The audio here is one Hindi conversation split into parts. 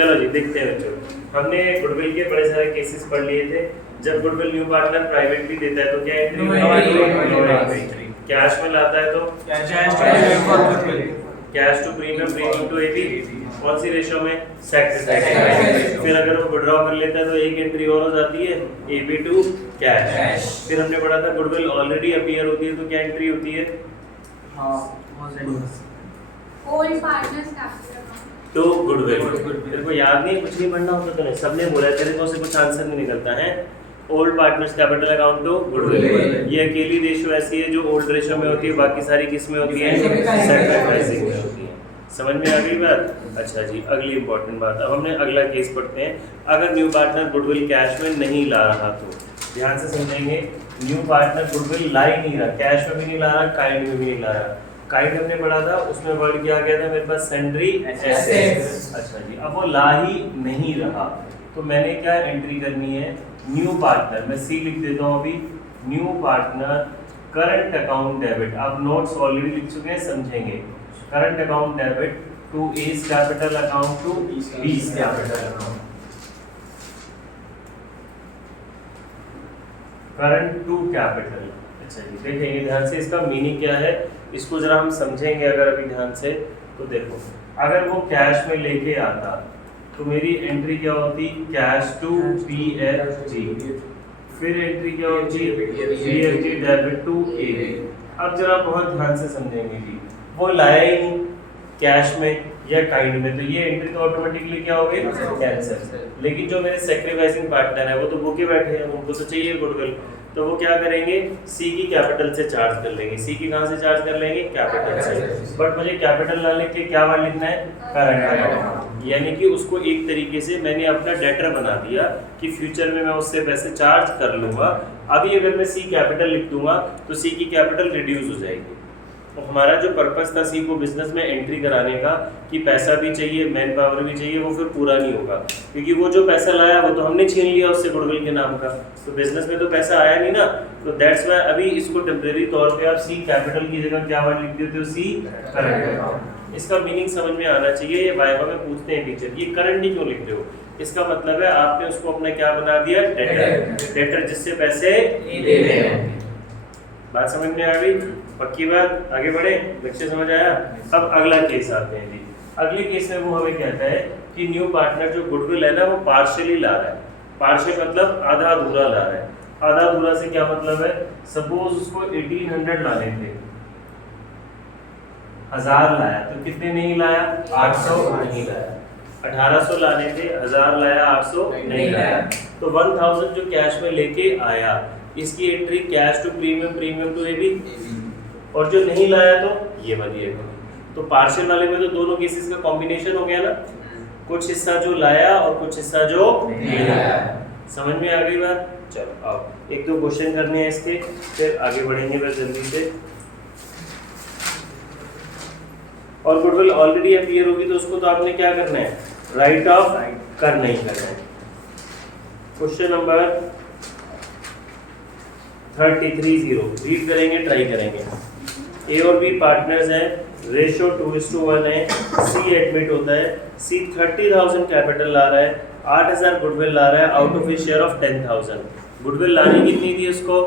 चलो जी देखते हैं बच्चों, हमने गुडविल के बड़े सारे केसेस पढ़ लिए थे। जब गुडविल न्यू पार्टनर प्राइवेटली देता है तो क्या एंट्री होगी? कैश में लाता है तो cash to premium, premium to AB, कौन सी रेशियो में? सेकंड। फिर अगर वो विड्रॉ कर लेता है तो एक एंट्री और हो जाती है एबी टू कैश। फिर हमने पढ़ा था गुडविल ऑलरेडी अपीयर होती है तो क्या एंट्री होती है? ओल्ड पार्टनर्स कैपिटल तो गुडविल। तेरे को याद नहीं, कुछ नहीं पढ़ना होता तूने, सबने बोला है, तेरे को से कुछ आंसर नहीं निकलता है। ओल्ड पार्टनर्स कैपिटल अकाउंट तो गुडविल। ये अकेली रेशियो ऐसी है जो ओल्ड रेशियो में होती है, बाकी सारी किस में होती है? सैक्रिफाइसिंग में होती है। समझ में आ गई बात? अच्छा जी, अगली इंपॉर्टेंट बात, अब हमने अगला केस पढ़ते हैं। अगर न्यू पार्टनर गुडविल कैश में नहीं ला रहा तो ध्यान से समझेंगे, न्यू पार्टनर गुडविल ला ही नहीं रहा, कैश में भी नहीं ला रहा, काइंड में भी नहीं ला रहा। काइंड हमने पढ़ा था, उसमें वर्ड क्या गया था मेरे पास? सैंड्री एसेट्स। अच्छा जी, अब वो ला ही नहीं रहा तो मैंने क्या एंट्री करनी है? न्यू पार्टनर, मैं सी लिख देता हूँ अभी, new partner current account debit. आप नोट्स ऑलरेडी लिख चुके हैं, समझेंगे। Current account debit to S capital account to B's capital account, current to capital. अच्छा जी, देखेंगे ध्यान से इसका मीनिंग क्या है, इसको जरा हम समझेंगे अगर अभी ध्यान से। तो देखो, अगर वो कैश में लेके आता तो मेरी एंट्री क्या होती? Cash to PFG. फिर एंट्री क्या होती? PFG debit to AB. अब जरा बहुत ध्यान से समझेंगे जी, वो लाया ही नहीं कैश में या काइंड में, तो ये एंट्री तो ऑटोमेटिकली क्या हो गई? कैंसिल। लेकिन जो मेरे सैक्रिफाइसिंग पार्टनर है वो तो भूखे बैठे हैं, उनको तो चाहिए गुडविल, तो वो क्या करेंगे? सी की कैपिटल से चार्ज कर लेंगे। सी की कहाँ से चार्ज कर लेंगे? कैपिटल से। बट मुझे कैपिटल ना लिख के क्या वर्ड लिखना है? Current account. यानी कि उसको एक तरीके से मैंने अपना डेटर बना दिया कि फ्यूचर में मैं उससे पैसे चार्ज कर लूँगा। अभी अगर मैं सी कैपिटल लिख दूंगा तो सी की कैपिटल रिड्यूस हो जाएगी। तो हमारा जो पर्पस था सी को बिजनेस में एंट्री कराने का कि पैसा भी चाहिए, मैन पावर भी चाहिए, वो फिर पूरा नहीं होगा, क्योंकि वो जो पैसा लाया वो तो हमने छीन लिया उससे गुडविल के नाम का, तो बिजनेस में तो पैसा आया नहीं ना। तो दैट्स व्हाई अभी इसको टेम्परेरी तौर पे आप सी कैपिटल की जगह क्या वर्ड लिख देते हो? सी करंट अकाउंट। इसका मीनिंग समझ में आना चाहिए। ये वाइवा में पूछते हैं टीचर, ये करंट ही क्यों लिख रहे हो? इसका मतलब है आपने उसको अपना क्या बना दिया? डेटर। डेटर जिससे पैसे लेने हैं। बात समझ में आ गई? पक्की बात? आगे बढ़े, लक्ष्य समझ आया? अब अगला केस आते हैं जी। अगले केस में वो हमें कहता है कि न्यू पार्टनर जो गुडविल है ना वो पार्शियली ला रहा है। पार्शियल मतलब आधा अधूरा ला रहा है। आधा अधूरा से क्या मतलब है? सपोज उसको 1800 लाने थे, 1000 लाया तो कितने नहीं लाया? 800 नहीं लाया। 1800 लाने थे, 1000 लाया, 800 नहीं लाया। तो 1000 जो कैश में लेके आया, इसकी entry cash to premium, premium to AB, और जो नहीं लाया तो ये वाली है। तो पार्शियल वाले में तो दोनों केसेस का कॉम्बिनेशन हो गया ना, कुछ हिस्सा जो लाया और कुछ हिस्सा जो नहीं लाया। समझ में आ गई बात? चलो आओ एक दो क्वेश्चन करने हैं इसके, फिर आगे बढ़ेंगे बस जल्दी से। और गुडविल ऑलरेडी अपीयर होगी तो उसको तो आपने क्या करना है? राइट ऑफ करना ही करना है। क्वेश्चन नंबर 33 रीड करेंगे, ट्राई करेंगे। ए और बी पार्टनर्स हैं, रेशियो 2:1 है, सी एडमिट होता है, सी 30,000 कैपिटल ला रहा है, 8,000 गुडविल ला रहा है out of his share of 10,000। Goodwill लानी कितनी थी उसको?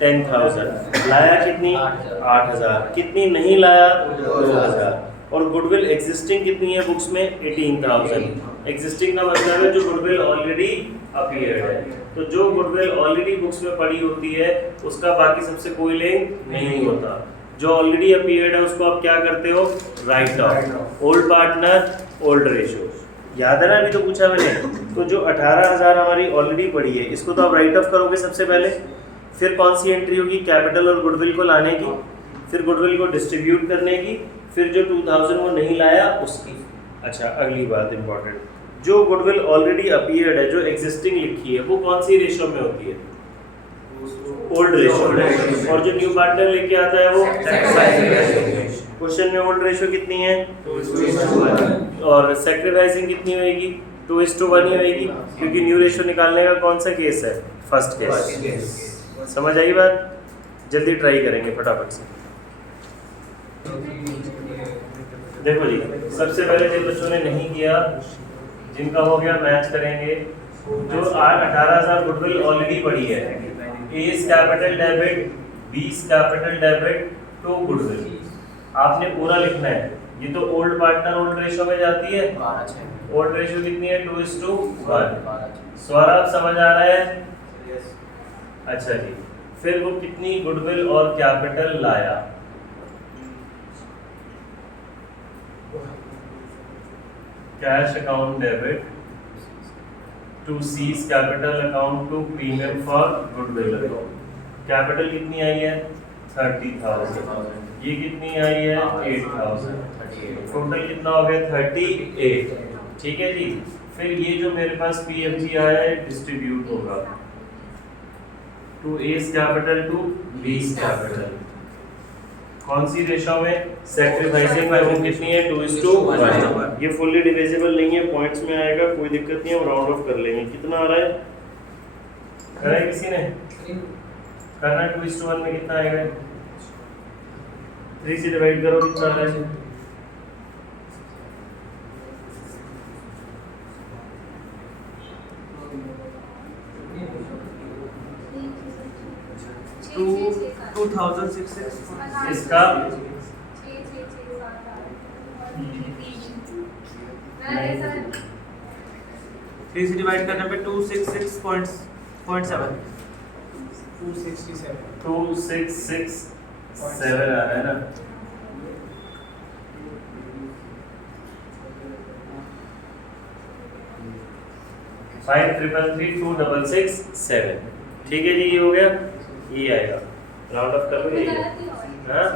10,000। लाया कितनी? 8,000। कितनी नहीं लाया? 2,000। और गुडविल एग्जिस्टिंग कितनी है बुक्स में? 18,000। एग्जिस्टिंग का मतलब है जो गुडविल ऑलरेडी अपीयर्ड है। तो जो गुडविल ऑलरेडी बुक्स में पड़ी होती है उसका बाकी सबसे कोई लिंक नहीं होता। जो ऑलरेडी अपीयर्ड है उसको आप क्या करते हो? Right of. Old partner, old ratio, याद है ना? अभी तो पूछा मैंने। तो जो 18,000 हमारी ऑलरेडी पड़ी है इसको तो आप राइट ऑफ करोगे सबसे पहले। फिर कौन सी एंट्री होगी? कैपिटल और गुडविल को लाने की, फिर गुडविल को डिस्ट्रीब्यूट करने की, फिर जो 2000 वो नहीं लाया उसकी। अच्छा अगली बात इंपॉर्टेंट, जो गुडविल ऑलरेडी अपीयर्ड है, जो एग्जिस्टिंग लिखी है, वो कौन सी रेशियो में होती है? Old ratio. और जो न्यू पार्टनर लेके आता है वो क्वेश्चन में ओल्ड रेशियो कितनी है? 2:1। और सैक्रिफाइसिंग कितनी होगी? 2:1 ही होगी, क्योंकि न्यू रेशियो निकालने का कौन सा केस है? First case. समझ आई बात? जल्दी ट्राई करेंगे फटाफट से। देखो जी, सबसे पहले जिन बच्चों ने नहीं किया जिनका हो गया मैच करेंगे। जो 18,000 गुडविल ऑलरेडी पड़ी है, S capital debit, B's capital debit to goodwill, आपने पूरा लिखना है। ये तो ओल्ड पार्टनर ओल्ड रेशो में जाती है। ओल्ड रेशो कितनी है? 2:1। सौरभ समझ आ रहा है? अच्छा जी, फिर वो कितनी गुडविल और कैपिटल लाया? Cash account debit to C's capital account to premium for goodwill account. Capital कितनी आई है? 30,000। ये कितनी आई है? 8,000। टोटल कितना हो गया? 38। ठीक है जी। फिर ये जो मेरे पास पीएफजी आया है डिस्ट्रीब्यूट होगा to S capital to B's capital. कौन सी रेशो में? सैक्रिफाइसिंग बाय वो कितनी है? 2:1। ये फुल्ली डिविजिबल नहीं है, पॉइंट्स में आएगा, कोई दिक्कत नहीं है, हम राउंड ऑफ कर लेंगे। कितना आ रहा है? करा है किसी ने? करना है। 2:1 में कितना आएगा? 3 से डिवाइड करो, कितना आ रहा है? 2,066। इसका 3 से डिवाइड करने पे 266.7। 2,667 आ रहा है ना? फाइव 333,2,667। ठीक है जी, ये हो गया, ये आएगा। राउंड ऑफ कर लो ये। हाँ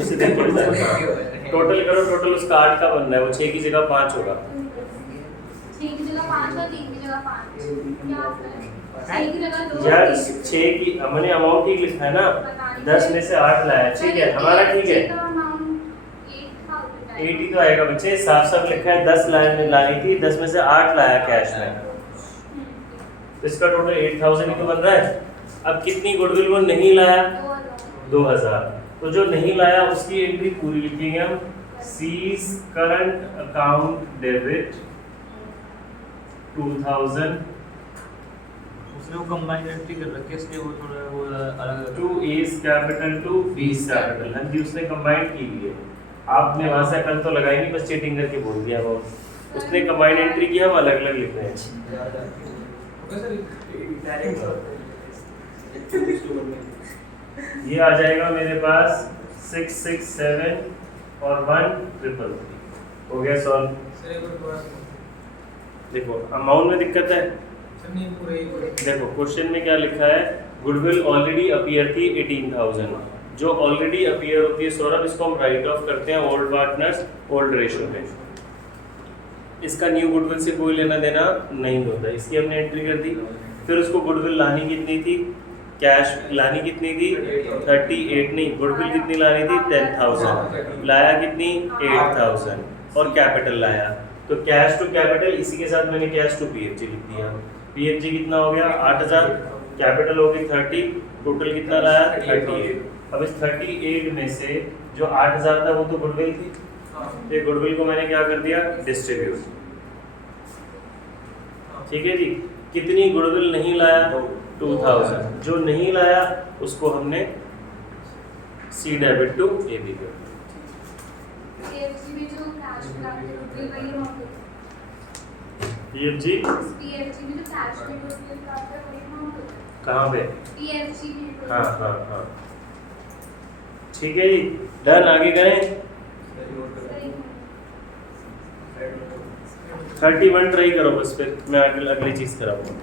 उसे देखो, टोटल करो, टोटल उसका 8 का बनना है, वो 6 की जगह 5 होगा। 6 की जगह 5 और 3 की जगह 5 क्या होता है? 6 की जगह 2 यार 6 की हमने अमाउंट ठीक लिखा है ना, 10 में से 8 लाया, ठीक है हमारा, ठीक है 8 ही तो आएगा बच्चे, साफ साफ लिखा है 10 लानी थी, 10 में से 8 लाया कैश में, तो इसका टोटल 8,000 ही तो बन रहा है। अब कितनी गुडविल वो नहीं लाया? 2,000। तो जो नहीं लाया उसकी एंट्री पूरी लिखेंगे हम। सीज करंट अकाउंट डेबिट 2,000 उसने वो कंबाइंड एंट्री कर रखी है, इसलिए वो थोड़ा वो अलग to S capital to B's capital. हाँ जी, उसने कंबाइंड की है, आपने वहां से अकल तो लगाई नहीं, बस चीटिंग करके बोल दिया वो। उसने कंबाइंड एंट्री किया, हम अलग अलग लिख रहे हैं। ये आ जाएगा मेरे पास 667 और 1,333 हो गया सॉल्व। देखो अमाउंट में दिक्कत है, देखो क्वेश्चन में क्या लिखा है, गुडविल ऑलरेडी अपीयर थी 18,000, जो ऑलरेडी अपीयर होती है सौरभ, इसको हम राइट ऑफ करते हैं ओल्ड पार्टनर्स ओल्ड रेशो में। इसका न्यू गुडविल से कोई लेना देना नहीं होता, इसकी हमने एंट्री कर दी। फिर उसको गुडविल लानी कितनी थी? कैश लानी कितनी थी? 38 नहीं, गुडविल कितनी लानी थी? 10,000। लाया कितनी? 8,000 और कैपिटल लाया। तो कैश टू कैपिटल, इसी के साथ मैंने कैश टू पीएफजी लिख दिया। पीएफजी कितना हो गया? 8,000, कैपिटल हो गई 30, टोटल कितना लाया? 38। अब इस 38 में से जो 8,000 था वो तो गुडविल थी, तो ये गुडविल को मैंने क्या कर दिया? डिस्ट्रीब्यूट। ठीक है जी। कितनी गुडविल नहीं लाया? 2,000। जो नहीं लाया उसको हमने सी डेबिट टू ए बी कर दिया। पीएफजी में जो कैश प्राप्त गुडविल वही अमाउंट होता है। पीएफजी पीएफजी में जो कैश में गुडविल प्राप्त है वही अमाउंट होता है। कहाँ पे? पीएफजी में। हाँ हाँ हाँ, ठीक है जी, डन। आगे करें। 31 ट्राई करो बस, फिर मैं अगली चीज कराऊंगा।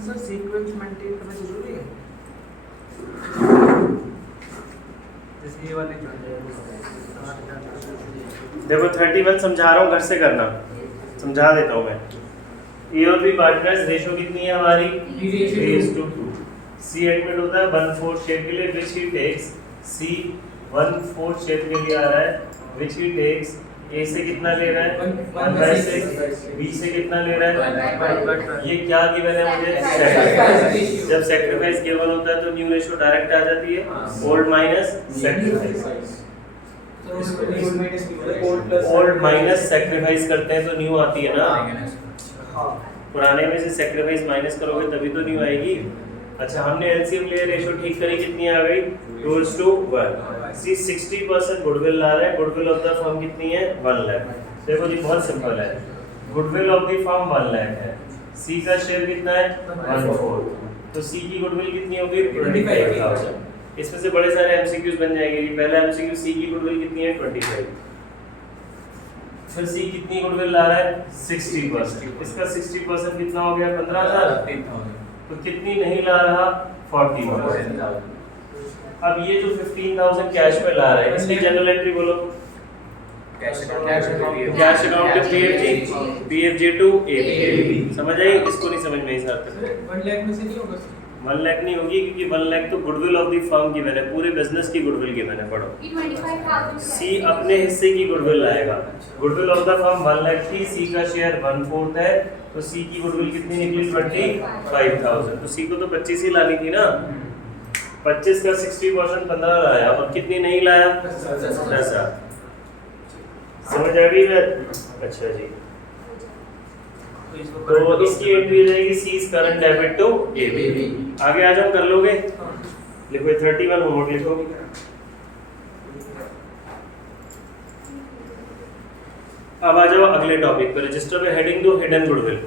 सर सीक्वेंस मेंटेन करना जरूरी है, जैसे ये वाले देखो 31 समझा रहा हूँ, घर से करना, समझा देता हूँ मैं। ए और बी पार्टनर्स रेशो कितनी है हमारी? 3:2। सी एडमिट होता है 1/4 शेयर के लिए, विच ही टेक्स सी 1/4 शेयर के लिए आ रहा है which he takes A से कितना ले रहा है 1/6, B से कितना ले रहा है, ये क्या गिवन है मुझे सैक्रिफाइस। जब सैक्रिफाइस गिवन होता है तो न्यू रेशियो डायरेक्ट आ जाती है, old minus sacrifice. Old minus sacrifice करते हैं तो न्यू आती है ना, पुराने में से सैक्रिफाइस माइनस करोगे तभी तो न्यू आएगी। अच्छा हमने एलसीएम ले रेशियो ठीक करी, कितनी आ गई 2:1। सी 60% गुडविल ला रहा है, गुडविल ऑफ द फर्म कितनी है 1 लाख। देखो जी बहुत सिंपल है, goodwill of the firm 1 lakh है, सी का शेयर कितना है 1/4, तो सी की गुडविल कितनी होगी 25,000। इसमें से बड़े सारे एमसीक्यूज बन जाएंगे। पहला एमसीक्यू सी की गुडविल कितनी है 25, फिर सी कितनी गुडविल ला रहा है 60%, इसका 60% कितना हो गया 15,000, तो कितनी नहीं ला रहा 40,000। अब ये जो 15,000 कैश में ला रहा है इसकी जनरल एंट्री बोलो, cash account to PFG to AB. समझ आई? इसको नहीं समझ में इस हाथ तक 1 लाख में से नहीं होगा, 1 लाख नहीं होगी क्योंकि 1 लाख तो गुडविल ऑफ द फर्म की है, पूरे बिजनेस की गुडविल की है। पढ़ो, ये 25,000 सी अपने हिस्से की गुडविल लाएगा, goodwill of the firm 1 lakh थी, सी का शेयर 1/4 है, तो सी की गुडविल कितनी निकली 25,000। तो सी को तो 25 ही लानी थी ना, 25 का 60% 15 लाया और कितनी नहीं लाया 10,000। समझ आ गई बात? अच्छा जी, तो इसकी एंट्री हो जाएगी C's current debit to AB. आगे आ जाओ, कर लोगे, लिखो 31 होमवर्क लिखो। अब आ जाओ अगले टॉपिक पर, रजिस्टर में हेडिंग दो हिडन गुडविल।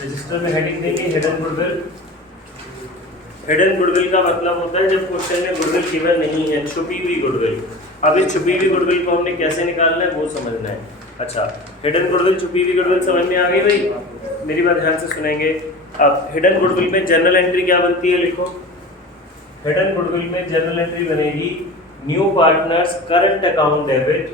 रजिस्टर में हेडिंग देंगे हिडन गुडविल। हिडन गुडविल का मतलब होता है जब क्वेश्चन में गुडविल गिवन नहीं है, छुपी हुई गुडविल। अब इस छुपी हुई गुडविल को हमने कैसे निकालना है वो समझना है। अच्छा, हिडन गुडविल, छुपी हुई गुडविल समझ में आ गई भाई? मेरी बात ध्यान से सुनेंगे। अब हिडन गुडविल में जनरल एंट्री क्या बनती है, लिखो। हिडन गुडविल में जनरल एंट्री बनेगी new partners current account debit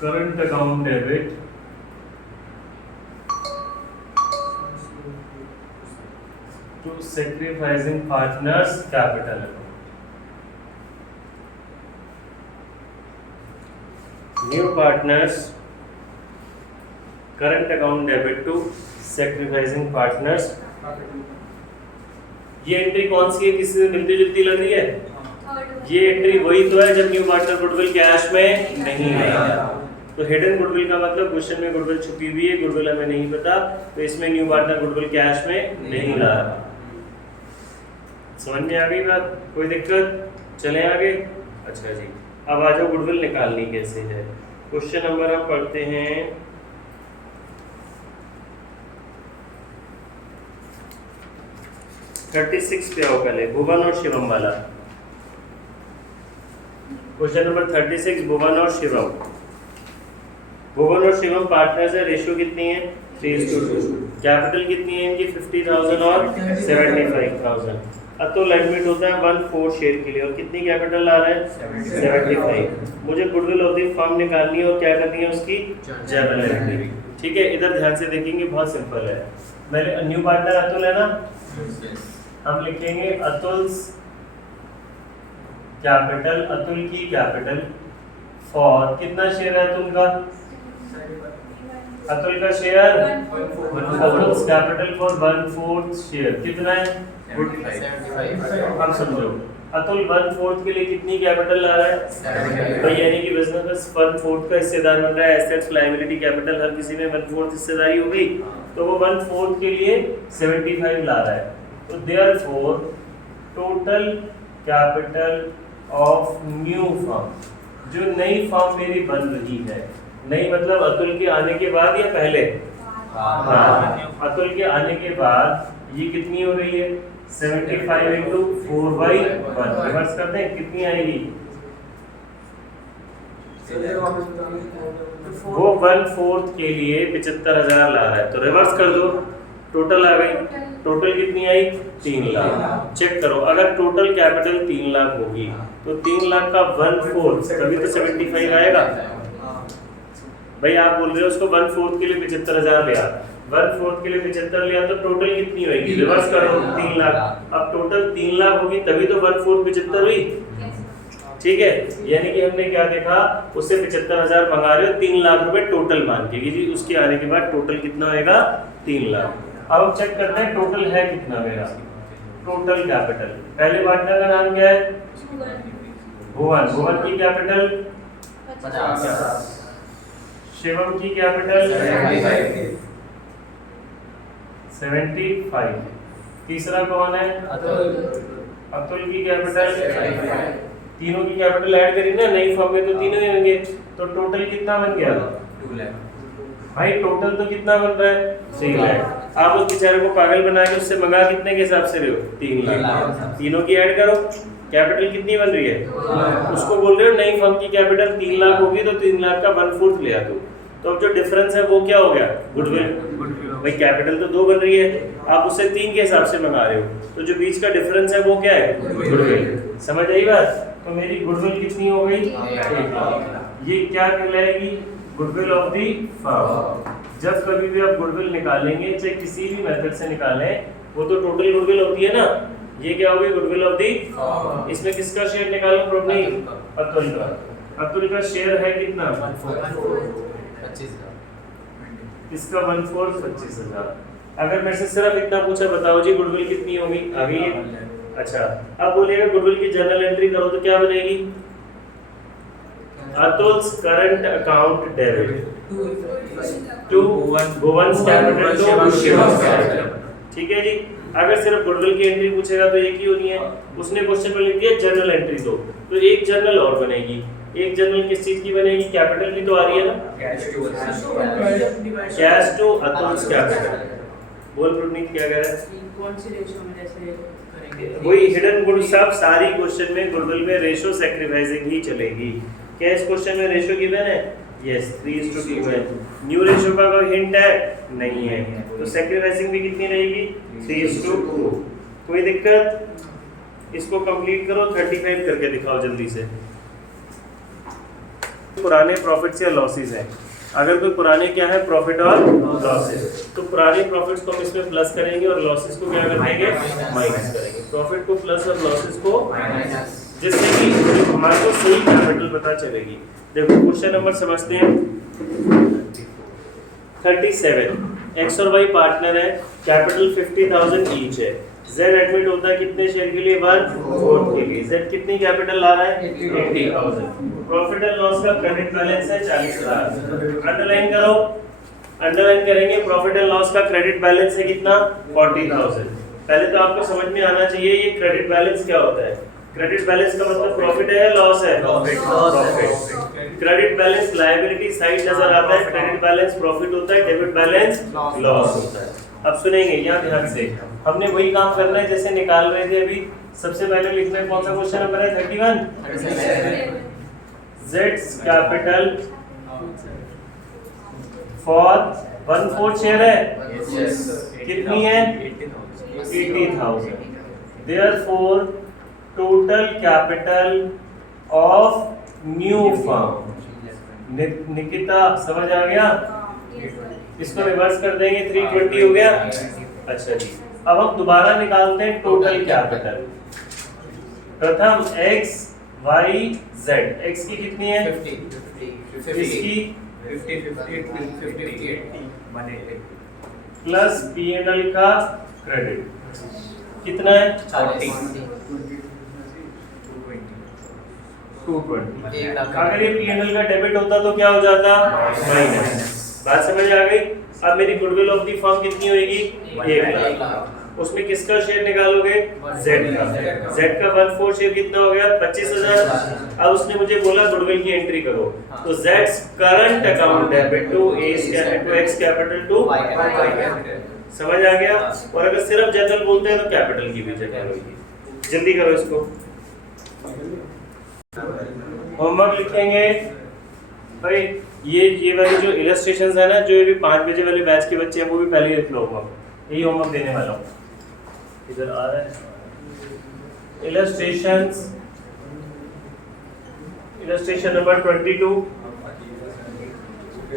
current account debit to sacrificing partners capital account. New partners current account debit to sacrificing partners. ये एंट्री कौन सी है, किसी से मिलती जुलती लग रही है? ये एंट्री वही तो है जब न्यू पार्टनर गुडविल कैश में नहीं है। तो हिडन गुडविल का मतलब क्वेश्चन में गुडविल छुपी हुई है, गुडविल हमें नहीं पता, तो इसमें न्यू पार्टनर गुडविल कैश में नहीं ला रहा। समझ में आ गई बात? कोई दिक्कत? चले आगे। अच्छा जी, अब आ जाओ गुडविल निकालनी कैसे है। क्वेश्चन नंबर हम पढ़ते हैं 36 पे आओ पहले, भुवन और शिवम वाला। क्वेश्चन नंबर 36, भुवन और शिवम। भुवन और शिवम पार्टनर्स है, रेशियो कितनी है 3:2। कैपिटल कितनी है इनकी 50,000 और 75,000। अतुल एडमिट होता है 1/4 शेयर के लिए और कितनी कैपिटल ला रहा है 75। मुझे गुडविल ऑफ द फर्म निकालनी है और क्या करनी है उसकी जर्नल एंट्री। ठीक है, इधर ध्यान से देखेंगे, बहुत सिंपल है। मेरे न्यू पार्टनर अतुल है ना, हम लिखेंगे अतुल्स कैपिटल, अतुल की कैपिटल फॉर कितना शेयर है अतुल का? अतुल का शेयर 1/4, कैपिटल फॉर 1/4 शेयर कितना है 75। अब समझो, अतुल 1/4 के लिए कितनी कैपिटल ला रहा है? तो यानी कि बिजनेस में 1/4 का हिस्सेदार बन रहा है। एसेट्स, लायबिलिटी, कैपिटल हर किसी में 1/4 हिस्सेदारी हो गई, तो वो 1/4 के लिए 75 ला रहा है। तो therefore total capital of new firm, जो नई फर्म मेरी बन रही है, नई मतलब अतुल के आने के बाद या पहले? हाँ, अतुल के आने के बाद ये कितनी हो रही है 75 इंटू 4/1। रिवर्स कर दें, कितनी आएगी? वो 1/4 के लिए 75,000 ला रहा है, तो रिवर्स कर दो, टोटल आ गई। टोटल कितनी आई 3 लाख। चेक करो, अगर टोटल कैपिटल 3 लाख होगी तो 3 लाख का 1/4 तभी तो 75 आएगा। भाई आप बोल रहे हो उसको 1/4 के लिए 75,000 लिया, 1/4 के लिए 75 लिया तो टोटल कितनी होगी? रिवर्स करो 3 लाख। अब टोटल 3 लाख होगी तभी तो 1/4 75 हुई, ठीक है। यानी कि हमने क्या देखा, उससे 75,000 मंगा रहे हो, 3 लाख रुपए टोटल मान के जी, उसके आने के बाद टोटल कितना होएगा? 3 लाख। अब हम चेक करते हैं टोटल है कितना मेरा, टोटल कैपिटल। पहले पार्टनर का नाम क्या है? भुवन। भुवन की कैपिटल 50। शिवम की कैपिटल 75। तीसरा कौन है? अतुल की कैपिटल, तीनों की कैपिटल ऐड करी ना, नई फॉर्म में तो तीनों ही होंगे, तो टोटल कितना बन गया? 2 लाख। भाई टोटल तो कितना बन रहा है? 3 लाख। आप उस बेचारे को पागल बना के उससे मंगा कितने के हिसाब से रहे हो? 3 लाख। तीनों की ऐड करो, कैपिटल कितनी बन रही है? उसको बोल रहे हो नई फर्म की कैपिटल 3 लाख होगी तो 3 लाख का 1/4 ले आ दो। तो अब जो डिफरेंस है वो क्या हो गया? गुडविल। भाई कैपिटल तो 2 बन रही है, आप उससे 3 के हिसाब से मंगा रहे हो, तो जो बीच का डिफरेंस है वो क्या है? गुडविल। समझ आई बात? तो मेरी गुडविल कितनी हो गई? 1 लाख। ये क्या कहलाएगी? Goodwill of the firm. जब कभी भी आप गुडविल निकालेंगे, चाहे किसी भी मेथड से निकालें, वो तो टोटल गुडविल होती है ना। ये क्या होगी? Goodwill of the firm. इसमें किसका शेयर निकालो? प्रोनी अतुल का। अतुल का शेयर है कितना? 25,000। इसका 1/4 25,000। अगर मैं से सिर्फ इतना पूछा बताओ जी गुडविल कितनी होगी? आ गई है। अच्छा, अब बोलिएगा गुडविल की जर्नल एंट्री करो तो क्या बनेगी? Atul's current account debit to Bhuvan's capital to Shivam's capital. ठीक है जी। अगर सिर्फ गुडविल की एंट्री पूछेगा तो एक ही होनी है। उसने क्वेश्चन में लिख दिया जर्नल एंट्री दो, तो एक जर्नल और बनेगी। एक जर्नल किस चीज की बनेगी? कैपिटल की तो आ रही है ना, कैश टू अतुल्स कैपिटल। बोल प्रणीत क्या कह रहा है? कौन सी रेशियो में जैसे करेंगे? वही हिडन गुड सब सारी क्वेश्चन में गुडविल में रेशियो सैक्रिफाइसिंग ही चलेगी। क्या इस क्वेश्चन में रेशियो गिवन है? यस, 3:2 है। न्यू रेशियो का कोई हिंट है? नहीं है, तो सैक्रिफाइसिंग भी कितनी रहेगी? 3:2। कोई दिक्कत? इसको कंप्लीट करो, 35 करके दिखाओ जल्दी से। पुराने प्रॉफिट्स या लॉसेस हैं, अगर कोई पुराने क्या है? प्रॉफिट और लॉसेस, तो पुराने प्रॉफिट्स को हम इसमें प्लस करेंगे और लॉसेस को क्या कर देंगे? माइनस करेंगे। प्रॉफिट को प्लस और लॉसेस को माइनस, जिससे कि हमारे को सही कैपिटल पता चलेगी। देखो क्वेश्चन नंबर समझते हैं। 37 एक्स और वाई पार्टनर है, कैपिटल 50,000 ईच है। जेड एडमिट होता है कितने शेयर के लिए? 1/4 के लिए। जेड कितनी कैपिटल ला रहा है? 80,000। प्रॉफिट एंड लॉस का क्रेडिट बैलेंस है 40,000। अंडरलाइन करो, अंडरलाइन करेंगे। प्रॉफिट एंड लॉस का क्रेडिट बैलेंस है कितना? 40,000। पहले तो आपको समझ में आना चाहिए ये क्रेडिट बैलेंस क्या होता है। क्रेडिट बैलेंस का मतलब प्रॉफिट है या लॉस है? Profit. Credit balance liability side नजर आता है, क्रेडिट बैलेंस प्रॉफिट होता है, डेबिट बैलेंस लॉस होता है। अब सुनेंगे यहाँ ध्यान से, हमने वही काम करना है जैसे निकाल रहे थे अभी। सबसे पहले लिखना है कौन सा क्वेश्चन नंबर है? 31। Z's कैपिटल फॉर 1/4 शेयर है, कितनी है? 80,000। Therefore total capital of new firm. Nikita समझ आ गया? इसको रिवर्स कर देंगे, 320 हो गया। अच्छा जी, अब हम दोबारा निकालते हैं टोटल कैपिटल। प्रथम x y z, x की कितनी है? 50 इसकी 50 प्लस P&L का क्रेडिट कितना है? 220। अगर ये P&L का डेबिट होता तो क्या हो जाता? माइनस। बात समझ आ गई? अब मेरी गुडविल ऑफ दी फर्म कितनी होगी? 1 लाख। उसमें किसका शेयर निकालोगे? Z का। Z का 1/4 शेयर कितना हो गया? 25,000। अब उसने मुझे बोला गुडविल की एंट्री करो, तो Z's current account debit to X capital to Y capital. समझ आ गया? और अगर सिर्फ जनरल बोलते हैं तो कैपिटल की भी जगह होगी। जल्दी करो इसको। होमवर्क लिखेंगे भाई। ये वाली जो इलस्ट्रेशंस है ना, जो ये भी 5 बजे वाले बैच के बच्चे हैं वो भी पहले ही लिख लो होमवर्क। यही होमवर्क देने वाला हूँ। इधर आ रहा है illustrations, illustration number 22। 23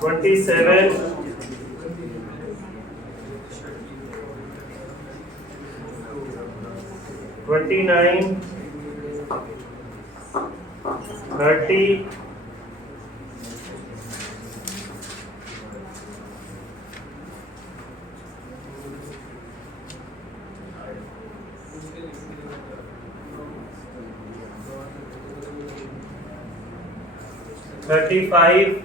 27 29 30 35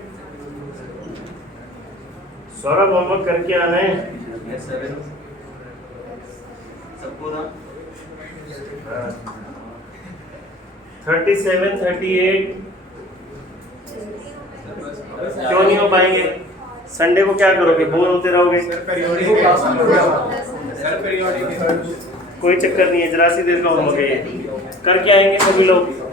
Saurabh homework करके आना है। सबको ना 37 38 क्यों नहीं हो पाएंगे? संडे को क्या करोगे? बोर होते रहोगे? कोई चक्कर नहीं है, जरा सी देर का होमवर्क है ये। करके आएंगे सभी लोग।